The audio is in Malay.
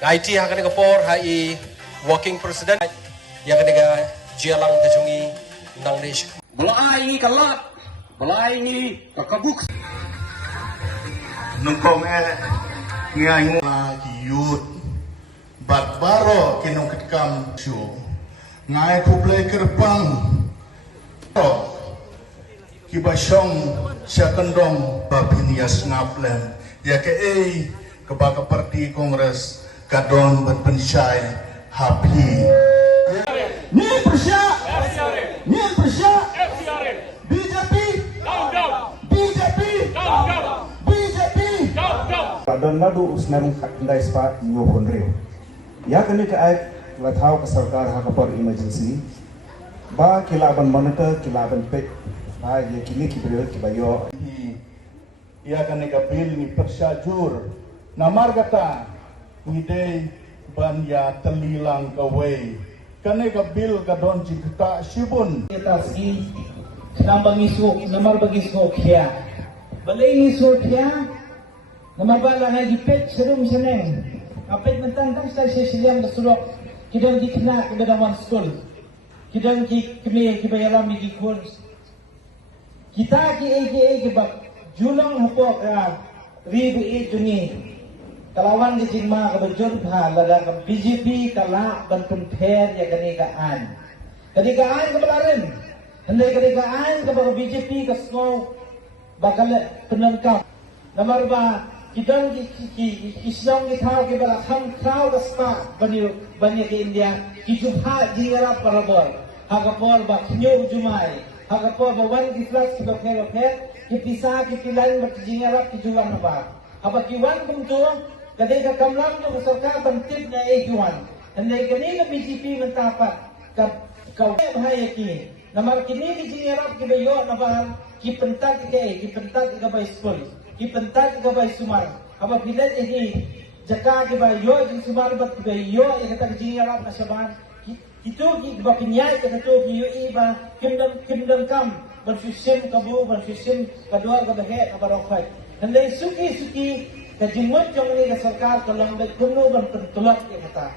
IT hakan ke por hai working president yang ketiga jialang kejungi nang nish. Belai ini kalat, belai ini kakabuk. Nungkong ngai yut bat baro kinong ketkam su ngai kuplay kerpang kibasyong syakendong babinias ngaplem ya ke kebaga parti kongres kadon berpensyai hapi ni persya BJP dan madu usnam kandai spa ngo hondre ya kini ke ai lathau ke sarkar hakapor emergency ba kilaban monitor kilaban pek ba ye kini kibriyo kibayo ya kini ke bil ni persajur namar kata ngide ban ya telilang kawe kini ke bil kadon jikta sibun kita si nambang isu namar bagi isu kya balai isu kya nama bala na dipet serum seneng apet mentang kan saya sesiam kesulok kidang dikena ke dalam school kidang kami kibayalam di kurs kita ki bak julong hapok ribu jungi kalawan di jingma ke bejur ha lada ke BJP kala bantun per ya kanikaan ke belarin hendai kanikaan ke BJP ke skau bakal penangkap nomor ba kita islam kita ke bala ham kau rasma bani ke India kijubha jingarap parabor hagapor ba kinyo jumai hagapor ba wan kislas ke kipisa kipilan ba jingarap kijuan ba apa kiwan kumtu kadai ka kamlang no sarkar bantip na juan andai kani na BJP mentapat kau bahaya ki namar kini jingarap ke bayo na ba kipentat ke ba school kipentat ke ba sumar apabila ini jaka ke ba yo di sumar bat ke yo yang kata jingarap na saban itu ki ba kinyai ke to ki yo iba kimdam kam berfisim kabu berfisim kadua ke bahe abarofai andai suki ke jingwat jong ni ke sarkar kalam be kuno ban pentulat ke kata